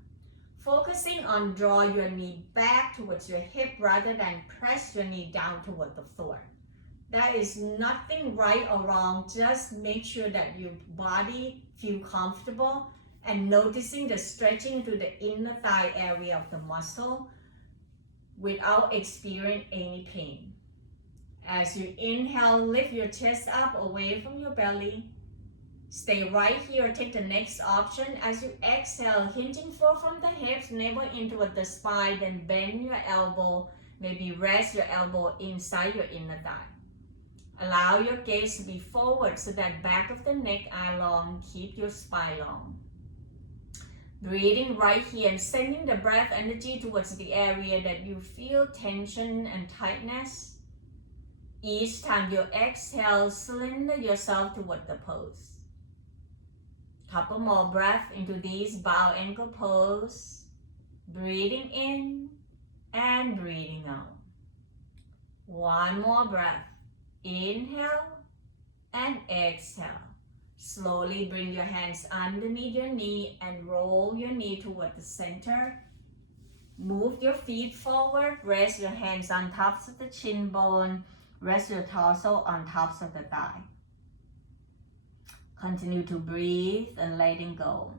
Focusing on draw your knee back towards your hip rather than press your knee down toward the floor. There is nothing right or wrong, just make sure that your body feel comfortable and noticing the stretching to the inner thigh area of the muscle without experiencing any pain. As you inhale, lift your chest up away from your belly. Stay right here, take the next option. As you exhale, hinging forward from the hips, navel in toward the spine, then bend your elbow, maybe rest your elbow inside your inner thigh. Allow your gaze to be forward so that back of the neck are long, keep your spine long. Breathing right here and sending the breath energy towards the area that you feel tension and tightness. Each time you exhale, slender yourself toward the pose. Couple more breath into this bow ankle pose. Breathing in and breathing out. One more breath. Inhale and exhale. Slowly bring your hands underneath your knee and roll your knee toward the center. Move your feet forward. Rest your hands on tops of the chin bone. Rest your torso on tops of the thigh. Continue to breathe and letting go.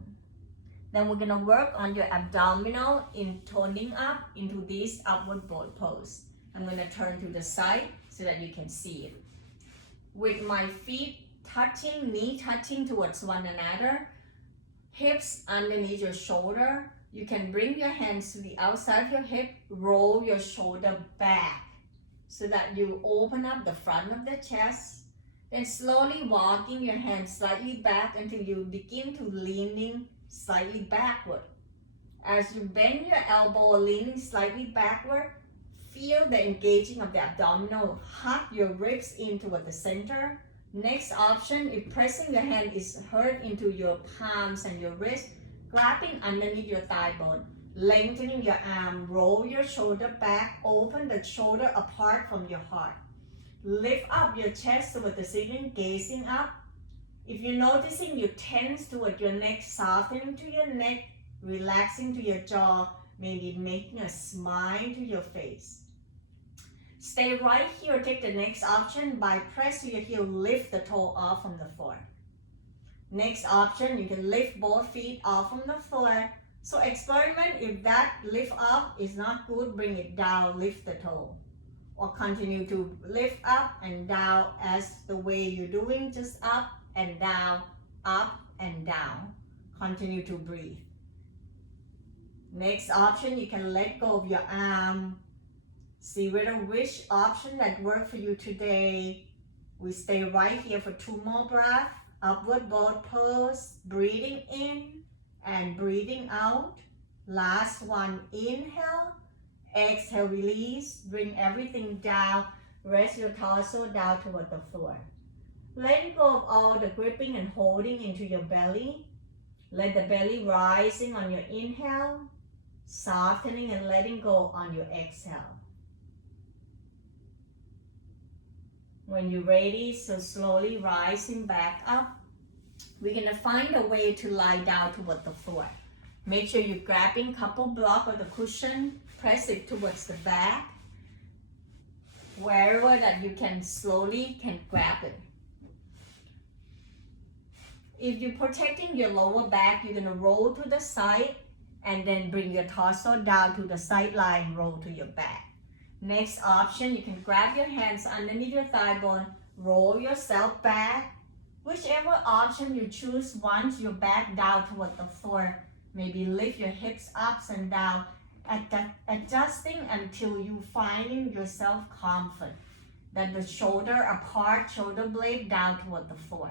Then we're going to work on your abdominal in toning up into this upward boat pose. I'm going to turn to the side so that you can see it. With my feet touching, knee touching towards one another, hips underneath your shoulder. You can bring your hands to the outside of your hip, roll your shoulder back so that you open up the front of the chest. Then slowly walking your hands slightly back until you begin to leaning slightly backward. As you bend your elbow, leaning slightly backward, feel the engaging of the abdominal. Hug your ribs in toward the center. Next option, if pressing your hand is hurt into your palms and your wrist, grabbing underneath your thigh bone, lengthening your arm, roll your shoulder back, open the shoulder apart from your heart. Lift up your chest toward the ceiling, gazing up. If you're noticing you tense toward your neck, softening to your neck, relaxing to your jaw, maybe making a smile to your face. Stay right here. Take the next option by pressing your heel, lift the toe off from the floor. Next option, you can lift both feet off from the floor. So experiment, if that lift up is not good, bring it down, lift the toe. Or continue to lift up and down as the way you're doing, just up and down, up and down. Continue to breathe. Next option, you can let go of your arm. See which option that worked for you today. We stay right here for 2 more breaths. Upward boat pose, breathing in and breathing out. Last one, inhale, exhale, release, bring everything down, rest your torso down toward the floor. Let go of all the gripping and holding into your belly. Let the belly rising on your inhale, softening and letting go on your exhale. When you're ready, so slowly rising back up, we're gonna find a way to lie down toward the floor. Make sure you're grabbing couple block of the cushion, press it towards the back. Wherever that you can slowly grab it. If you're protecting your lower back, you're gonna roll to the side and then bring your torso down to the sideline, roll to your back. Next option, you can grab your hands underneath your thigh bone, roll yourself back. Whichever option you choose, once you're back down toward the floor, maybe lift your hips up and down, adjusting until you finding yourself comfort. That the shoulder apart, shoulder blade down toward the floor.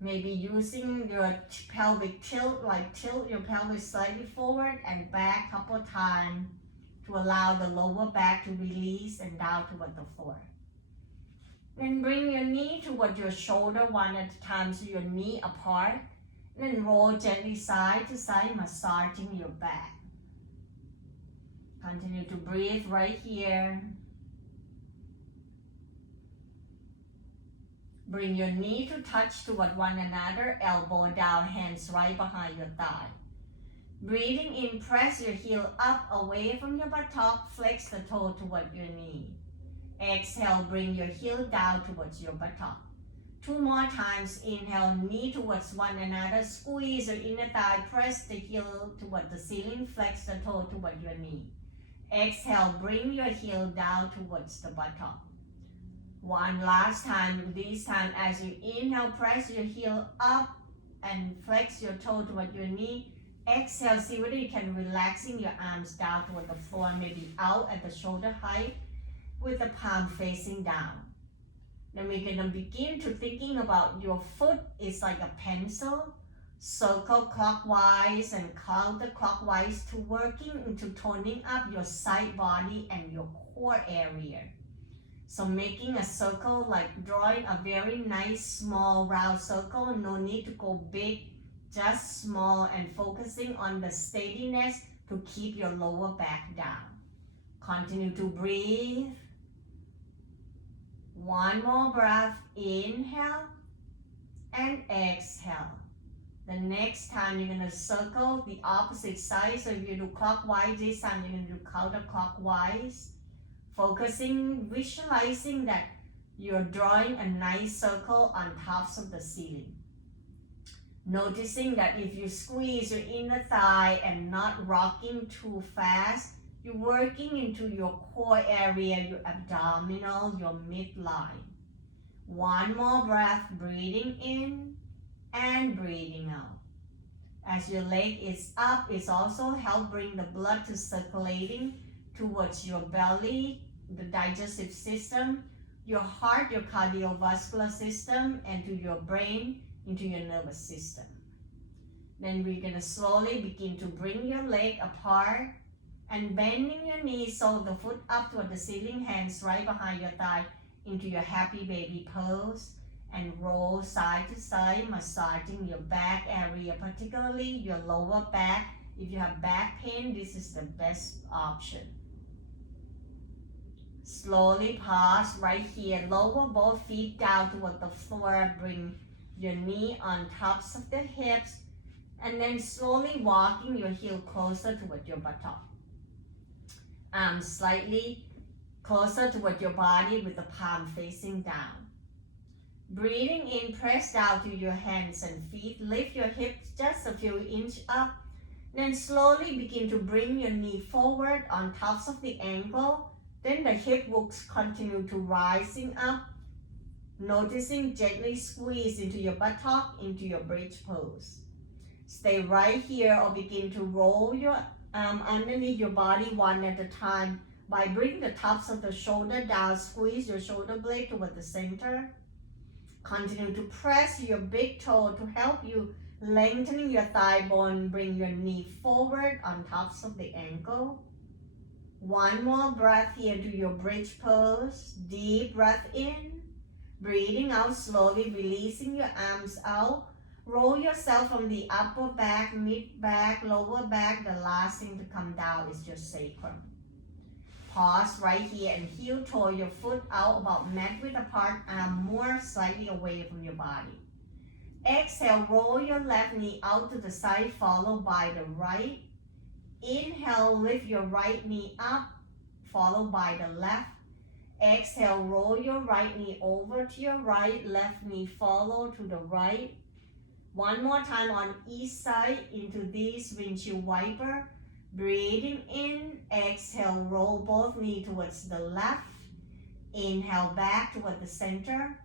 Maybe using your pelvic tilt, like tilt your pelvis slightly forward and back a couple times to allow the lower back to release and down toward the floor. Then bring your knee toward your shoulder one at a time, so your knee apart. Then roll gently side to side, massaging your back. Continue to breathe right here. Bring your knee to touch toward one another, elbow down, hands right behind your thigh. Breathing in, press your heel up away from your buttock, flex the toe toward your knee. Exhale, bring your heel down towards your buttock. 2 more times, inhale, knee towards one another, squeeze your inner thigh, press the heel toward the ceiling, flex the toe toward your knee. Exhale, bring your heel down towards the buttock. One last time, this time as you inhale, press your heel up and flex your toe toward your knee. Exhale, see whether you can relaxing your arms down toward the floor, maybe out at the shoulder height with the palm facing down. Then we're gonna begin to thinking about your foot is like a pencil, circle clockwise and counterclockwise to working into toning up your side body and your core area. So making a circle, like drawing a very nice small round circle, no need to go big, just small, and focusing on the steadiness to keep your lower back down. Continue to breathe. One more breath, inhale and exhale. The next time you're gonna circle the opposite side, so if you do clockwise, this time you're gonna do counterclockwise. Focusing, visualizing that you're drawing a nice circle on tops of the ceiling. Noticing that if you squeeze your inner thigh and not rocking too fast, you're working into your core area, your abdominal, your midline. One more breath, breathing in and breathing out. As your leg is up, it's also help bring the blood to circulating towards your belly, the digestive system, your heart, your cardiovascular system, and to your brain, into your nervous system. Then we're gonna slowly begin to bring your leg apart and bending your knees so the foot up toward the ceiling, hands right behind your thigh into your happy baby pose, and roll side to side, massaging your back area, particularly your lower back. If you have back pain, this is the best option. Slowly pause right here, lower both feet down toward the floor, bring your knee on tops of the hips, and then slowly walking your heel closer toward your buttock. Slightly closer toward your body with the palm facing down. Breathing in, press down to your hands and feet, lift your hips just a few inches up, then slowly begin to bring your knee forward on tops of the ankle. Then the hip will continue to rising up, noticing gently squeeze into your buttock, into your bridge pose. Stay right here or begin to roll your arm underneath your body one at a time by bringing the tops of the shoulder down, squeeze your shoulder blade toward the center. Continue to press your big toe to help you lengthening your thigh bone, bring your knee forward on tops of the ankle. One more breath here to your bridge pose. Deep breath in, breathing out slowly, releasing your arms out. Roll yourself from the upper back, mid back, lower back. The last thing to come down is your sacrum. Pause right here and heel toe your foot out about mat width apart, arm more slightly away from your body. Exhale, roll your left knee out to the side, followed by the right. Inhale, lift your right knee up, followed by the left. Exhale, roll your right knee over to your right, left knee follow to the right. One more time on each side into this windshield wiper. Breathing in, exhale, roll both knees towards the left. Inhale back toward the center.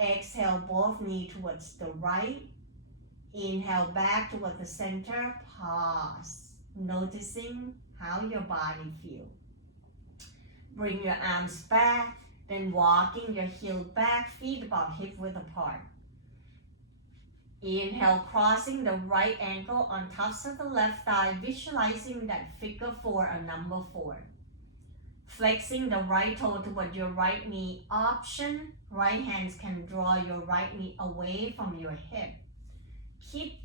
Exhale, both knees towards the right. Inhale back toward the center. Pause, noticing how your body feels. Bring your arms back, then walking your heel back, feet about hip width apart. Inhale, crossing the right ankle on tops of the left thigh, visualizing that figure 4 or number 4. Flexing the right toe toward your right knee. Option, right hands can draw your right knee away from your hip.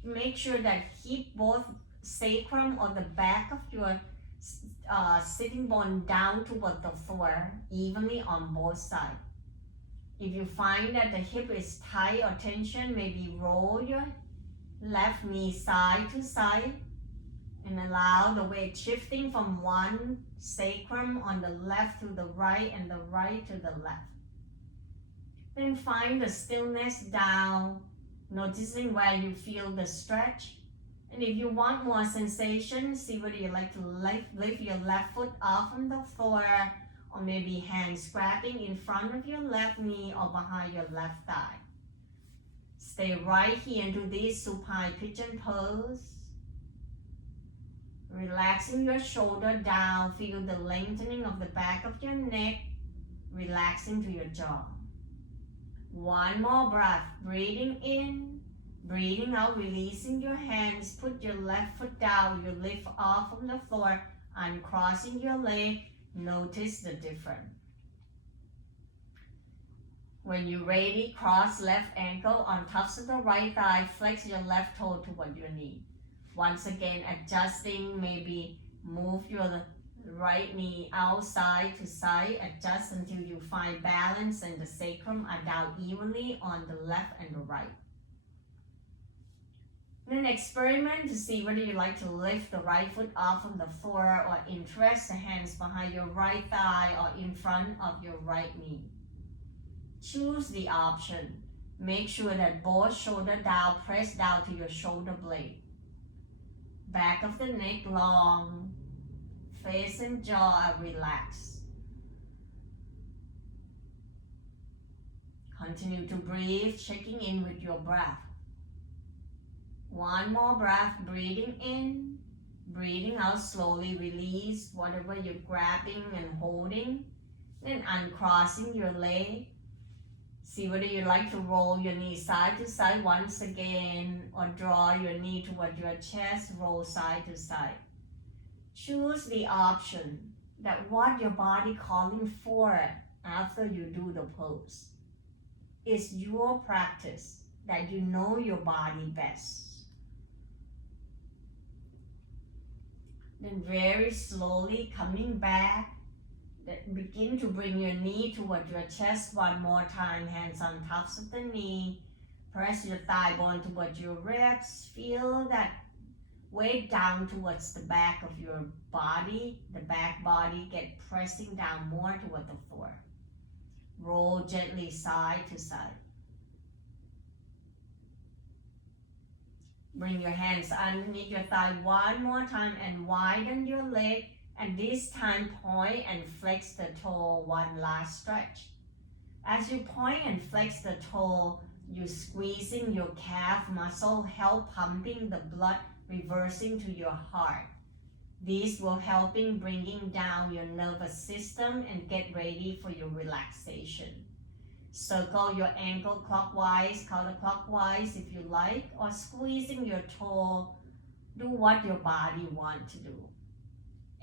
Make sure that keep both sacrum or the back of your sitting bone down toward the floor evenly on both sides. If you find that the hip is tight or tension, maybe roll your left knee side to side and allow the weight shifting from one sacrum on the left to the right and the right to the left. Then find the stillness down, noticing where you feel the stretch. And if you want more sensation, see whether you like to lift your left foot off from the floor, or maybe hands grabbing in front of your left knee or behind your left thigh. Stay right here into this supine pigeon pose. Relaxing your shoulder down, feel the lengthening of the back of your neck, relaxing to your jaw. One more breath, breathing in, breathing out, releasing your hands, put your left foot down, you lift off from the floor, uncrossing your leg, notice the difference. When you're ready, cross left ankle on tops of the right thigh, flex your left toe toward your knee. Once again, adjusting, maybe move your right knee outside to side, adjust until you find balance and the sacrum are down evenly on the left and the right. Then experiment to see whether you like to lift the right foot off from the floor or interest the hands behind your right thigh or in front of your right knee. Choose the option. Make sure that both shoulder down, press down to your shoulder blade. Back of the neck long, face and jaw are relaxed. Continue to breathe, checking in with your breath. One more breath, breathing in, breathing out slowly, release whatever you're grabbing and holding. Then uncrossing your leg. See whether you like to roll your knee side to side once again or draw your knee toward your chest, roll side to side. Choose the option that what your body calling for after you do the pose. It's your practice that you know your body best. Then very slowly coming back, begin to bring your knee toward your chest one more time, hands on tops of the knee. Press your thigh bone toward your ribs. Feel that weight down towards the back of your body. The back body get pressing down more toward the floor. Roll gently side to side. Bring your hands underneath your thigh one more time and widen your leg. And this time point and flex the toe, one last stretch. As you point and flex the toe, you're squeezing your calf muscle, help pumping the blood, reversing to your heart. This will helping bringing down your nervous system and get ready for your relaxation. Circle your ankle clockwise, counterclockwise if you like, or squeezing your toe. Do what your body wants to do.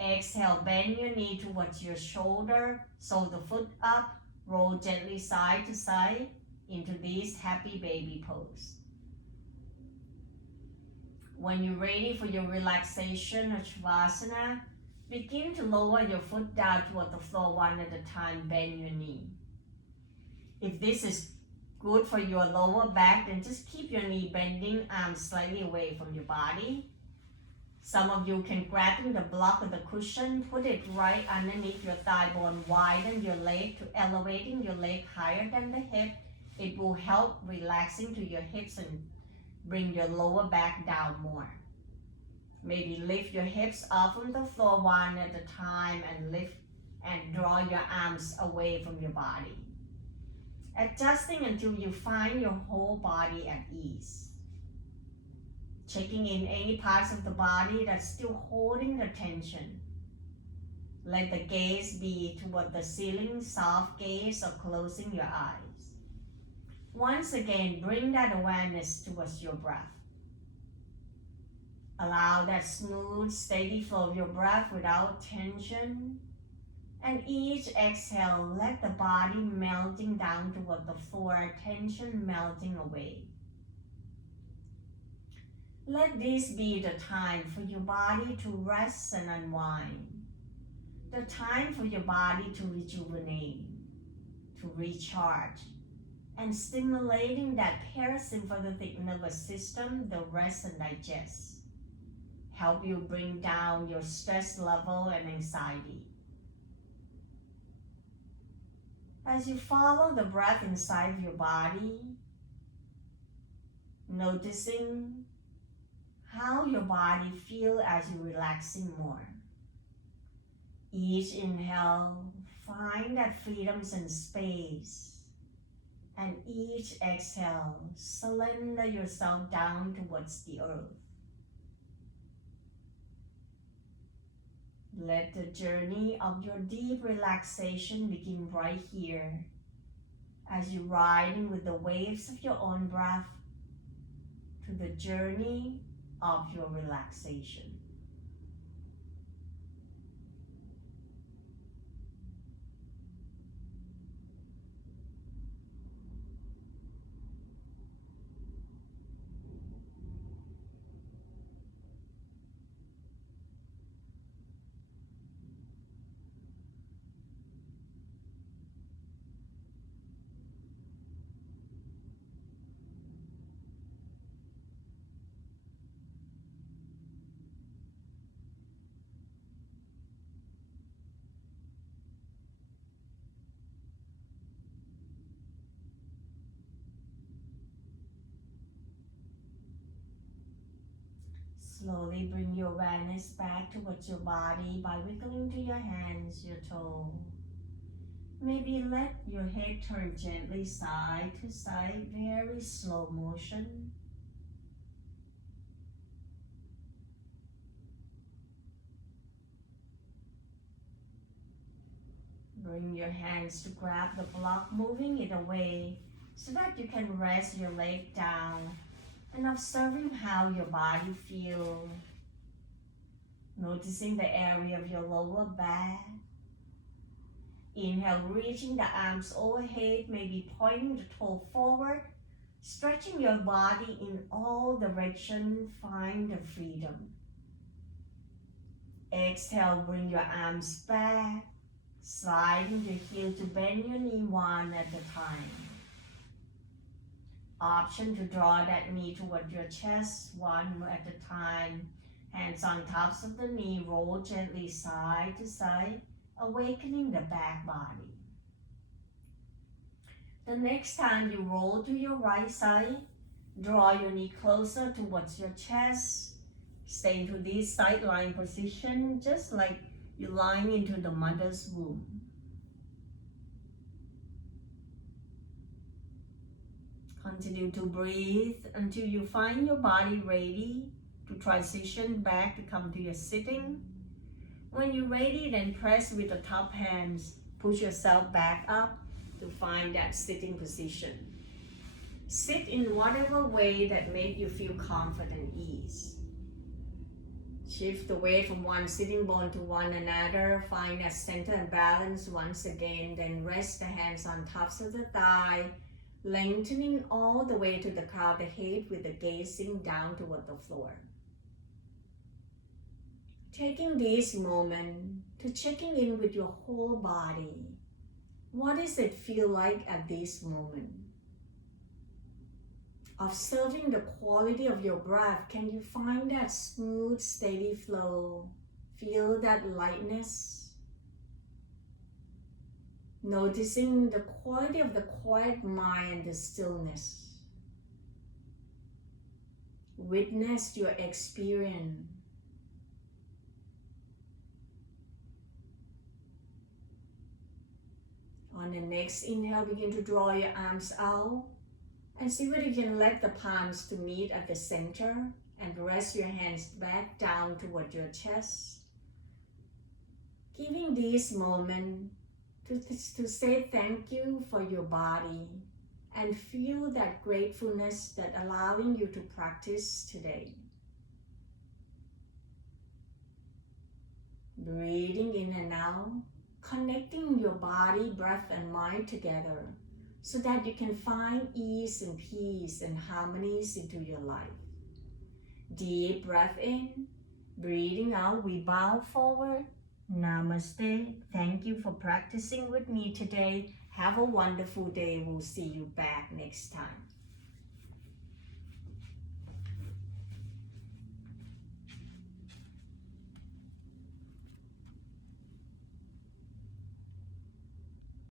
Exhale, bend your knee towards your shoulder, sole the foot up, roll gently side to side into this happy baby pose. When you're ready for your relaxation or Shavasana, begin to lower your foot down toward the floor one at a time. Bend your knee. If this is good for your lower back, then just keep your knee bending, arms slightly away from your body. Some of you can grab the block of the cushion, put it right underneath your thigh bone, widen your leg to elevating your leg higher than the hip. It will help relaxing to your hips and bring your lower back down more. Maybe lift your hips off from the floor one at a time and lift and draw your arms away from your body. Adjusting until you find your whole body at ease. Checking in any parts of the body that's still holding the tension. Let the gaze be toward the ceiling, soft gaze, or closing your eyes. Once again, bring that awareness towards your breath. Allow that smooth, steady flow of your breath without tension. And each exhale, let the body melting down toward the floor, tension melting away. Let this be the time for your body to rest and unwind. The time for your body to rejuvenate, to recharge, and stimulating that parasympathetic nervous system, the rest and digest. Help you bring down your stress level and anxiety. As you follow the breath inside of your body, noticing how your body feels as you're relaxing more. Each inhale, find that freedom and space. And each exhale, surrender yourself down towards the earth. Let the journey of your deep relaxation begin right here as you're riding with the waves of your own breath to the journey of your relaxation. Slowly bring your awareness back towards your body by wiggling to your hands, your toe. Maybe let your head turn gently side to side, very slow motion. Bring your hands to grab the block, moving it away so that you can rest your leg down and observing how your body feels. Noticing the area of your lower back. Inhale, reaching the arms overhead, maybe pointing the toe forward, stretching your body in all directions, find the freedom. Exhale, bring your arms back, sliding your heel to bend your knee one at a time. Option to draw that knee toward your chest, one at a time. Hands on tops of the knee, roll gently side to side, awakening the back body. The next time you roll to your right side, draw your knee closer towards your chest. Stay into this side lying position, just like you're lying into the mother's womb. Continue to breathe until you find your body ready to transition back to come to your sitting. When you're ready, then press with the top hands. Push yourself back up to find that sitting position. Sit in whatever way that makes you feel comfort and ease. Shift the weight from one sitting bone to one another. Find that center and balance once again. Then rest the hands on tops of the thigh, lengthening all the way to the crown of the head with the gazing down toward the floor. Taking this moment to checking in with your whole body. What does it feel like at this moment? Observing the quality of your breath, can you find that smooth, steady flow? Feel that lightness? Noticing the quality of the quiet mind and the stillness. Witness your experience. On the next inhale, begin to draw your arms out and see whether you can let the palms to meet at the center and rest your hands back down toward your chest. Giving this moment to say thank you for your body and feel that gratefulness that allowing you to practice today. Breathing in and out, connecting your body, breath, and mind together so that you can find ease and peace and harmonies into your life. Deep breath in, breathing out, we bow forward. Namaste. Thank you for practicing with me today. Have a wonderful day. We'll see you back next time.